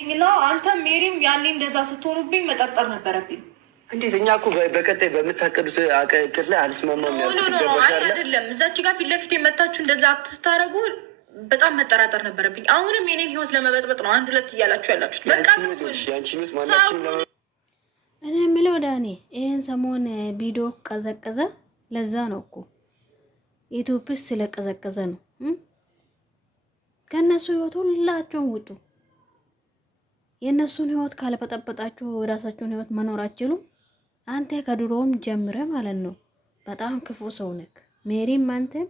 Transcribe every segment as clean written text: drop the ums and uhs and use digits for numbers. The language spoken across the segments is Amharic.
እና አንተ ሜሪም ያኔ እንደዛ ስትሆኑብኝ መጠርጠር ነበረብኝ። እንዴት? እኛ እኮ በቀጣይ በምታቀዱት አቅድ ላይ አልስማማም። አይደለም እዛች ጋር ፊት ለፊት የመታችሁ እንደዛ አትስታረጉ በጣም መጠራጠር ነበረብኝ። አሁንም የኔን ህይወት ለመበጥበጥ ነው አንድ ሁለት እያላችሁ ያላችሁት። እኔ የምለው ዳኒ ይህን ሰሞን ቪዲዮ ቀዘቀዘ። ለዛ ነው እኮ ኢትዮፕስ ስለቀዘቀዘ ነው። ከእነሱ ህይወት ሁላችሁም ውጡ። የእነሱን ህይወት ካልበጠበጣችሁ ራሳችሁን ህይወት መኖር አትችሉም። አንተ ከድሮም ጀምረ ማለት ነው በጣም ክፉ ሰው ነክ። ሜሪም አንተም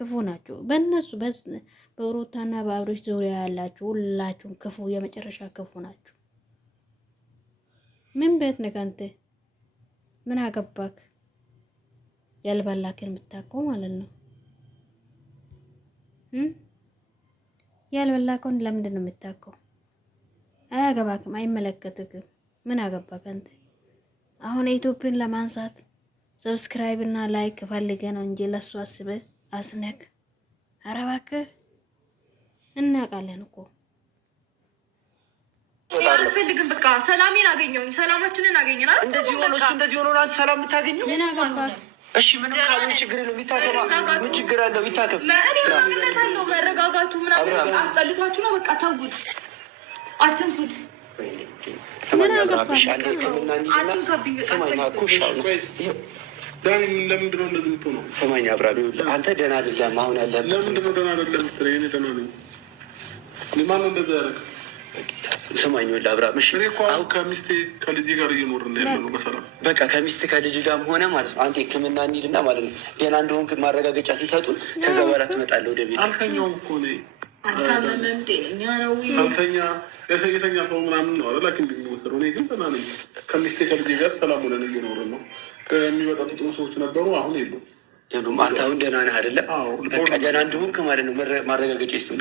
ክፉ ናችሁ። በእነሱ በሩታና በአብሮች ዙሪያ ያላችሁ ሁላችሁም ክፉ የመጨረሻ ክፉ ናችሁ። ምን ቤት ነህ አንተ? ምን አገባክ? ያልበላክን የምታውቀው ማለት ነው። ያልበላከውን ለምንድን ነው የምታውቀው? አያገባክም፣ አይመለከትክም። ምን አገባክ አንተ? አሁን ኢትዮጵያን ለማንሳት ሰብስክራይብ እና ላይክ ፈልገ ነው እንጂ ለሱ አስበ አስነክ። ኧረ እባክህ እናውቃለን እኮ። አልፈልግም። በቃ ሰላሜን አገኘሁኝ፣ ሰላማችንን አገኘን። እንደዚህ ሆኖ እሱ እንደዚህ ሆኖ አንተ ሰላም የምታገኘው ምን አገባክ? እሺ ምን ካምን ችግር ነው የሚታከማ? ምን ችግር አለው? ይታከም። እኔ ምንነት አለው መረጋጋቱ ምናምን አስጠልቷችሁ ነው። በቃ ተውት፣ አትንኩት። ምን አገባሽ? ለምንድን ነው እንደዚህ የምትሆነው? ሰማኝ አብራቢ፣ አንተ ደህና አይደለም አሁን ያለህበት። ለምንድን ነው ደህና አይደለም የምትለኝ? እኔ ደህና ነኝ። ማነው እንደዛ ያደረገው? ሰማኝ ወላሂ አብራም፣ እሺ አሁን ከሚስቴ ከልጅ ጋር እየኖርን ነው ያለነው በሰላም። በቃ ከሚስት ከልጅ ጋርም ሆነ ማለት ነው አንተ ሕክምና እንሂድና ማለት ነው ደህና እንደሆንክ ማረጋገጫ ሲሰጡን ከዛ በኋላ ትመጣለህ ወደ ቤት። አልተኛውም እኮ እኔ አልታመመም፣ ጤነኛ ነው። የተኛ ሰው ምናምን ነው አለ ላኪን እንደሚወሰደው። እኔ ግን ደህና ነኝ። ከሚስቴ ከልጅ ጋር ሰላም ሆነን እየኖርን ነው። ከሚመጣጡ ጥሩ ሰዎች ነበሩ፣ አሁን የሉም። አንተ አሁን ደህና ነህ አይደለ? በቃ ደህና እንደሆንክ ማለት ነው ማረጋገጫ ይስጡን።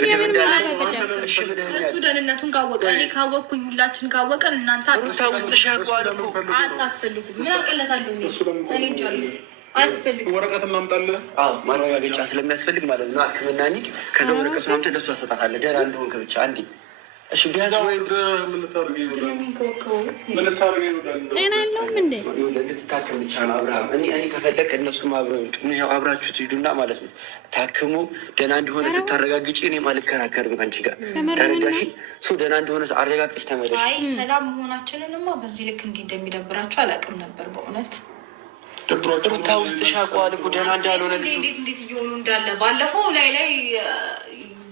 እሱ ደህንነቱን ካወቀ እኔ ካወቅኩኝ ሁላችን ካወቀን እናንተ አታስፈልጉም። ምን አቀለታለሁ እኔ እንጃለሁ። አያስፈልግም። ወረቀት እናምጣለን። ማረጋገጫ ስለሚያስፈልግ ማለት ነው። ሕክምና እንሂድ። ከዛ ወረቀቱን አምጥተህ ለእሱ አሰጣታለህ። ደህና እንደሆንክ ብቻ አንዴ። እሺ ቢያንስ ወይ ጤና የለውም እንዴ? እንድትታከም ብቻ ነው አብርሃም። እኔ ከፈለግ እነሱም አብረው ያው አብራችሁ ትሄዱና ማለት ነው ታክሙ። ደህና እንደሆነ ስታረጋግጪ እኔም አልከራከርም ከአንቺ ጋር ተረዳሽ? ደህና እንደሆነ አረጋግጠሽ ተመለሽ። አይ ሰላም መሆናችንንማ በዚህ ልክ እንዲህ እንደሚደብራቸው አላውቅም ነበር በእውነት። ሩታ ውስጥ ሻቋል እኮ ደህና እንዳልሆነ እንዴት እየሆኑ እንዳለ ባለፈው ላይ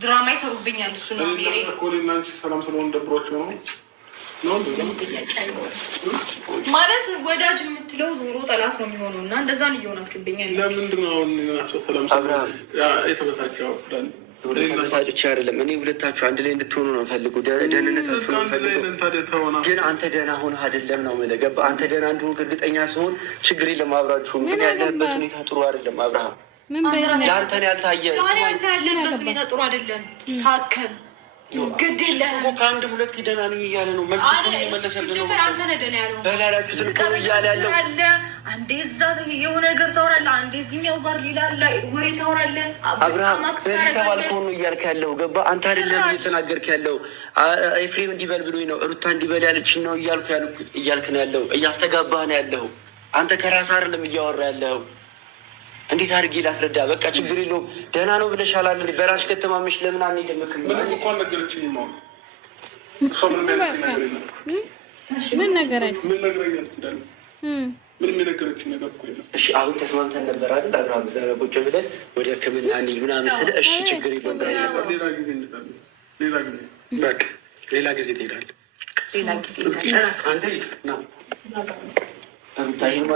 ድራማ ይሰሩብኛል። እሱ ነው ሜሪ ሰላም ስለሆነ ደብሯቸው ነው ማለት ወዳጅ የምትለው ዞሮ ጠላት ነው የሚሆነው እና እንደዛን እየሆናችሁብኛል። ለምንድን ነው አሁን ሰላም የተመሳቸው ተመሳጮች አይደለም። እኔ ሁለታችሁ አንድ ላይ እንድትሆኑ ነው ፈልጉ፣ ደህንነታችሁ ነው ፈልጉ። ግን አንተ ደህና ሆነህ አይደለም ነው የምልህ። ገባህ? አንተ ደህና እንደሆንክ እርግጠኛ ሲሆን ችግር የለም አብራችሁ። ግን ያለህበት ሁኔታ ጥሩ አይደለም አብርሃም። ለአንተ ነው ያልታየ። አንተ ያለበት ሁኔታ ጥሩ አይደለም። ታከም ግድ የለህም። ከአንድ ሁለት ደህና ነኝ እያለ ነው መልስ መለሰልህ። አንተ ነህ ደህና ያለው በላላችሁትን እኮ እያለ ያለው። አንዴ እዛ የሆነ ነገር ታወራለህ፣ አንዴ እዚህኛው ጋር ሌላ ወሬ ታወራለህ። አብርሃም በዚህ ተባልከው ነው እያልክ ያለው። ገባህ? አንተ አይደለም እየተናገርክ ያለው። ኤፍሬም እንዲበል ብሎኝ ነው ሩታ እንዲበል ያለችኝ ነው እያልክ ነው ያለው። እያስተጋባህ ነው ያለው። አንተ ከራስህ አይደለም እያወራ ያለው። እንዴት አድርጌ ላስረዳ? በቃ ችግር የለውም ደህና ነው ብለሻል አይደል? በራስሽ ከተማመንሽ ለምን አንሄድም? ምንም እኮ አልነገረችኝም። አሁን ምን ነገረች? ምንም የነገረችኝ ነገር እኮ የለም። እሺ አሁን ተስማምተን ነበር አይደል? አብርሃም እዛ ቁጭ ብለን ወደ ሕክምና እንሂድ ምናምን ስልህ እሺ ችግር የለውም ሌላ ጊዜ እንሄዳለን። በቃ ሌላ ጊዜ ትሄዳለህ። ሌላ ጊዜ አንተ ነው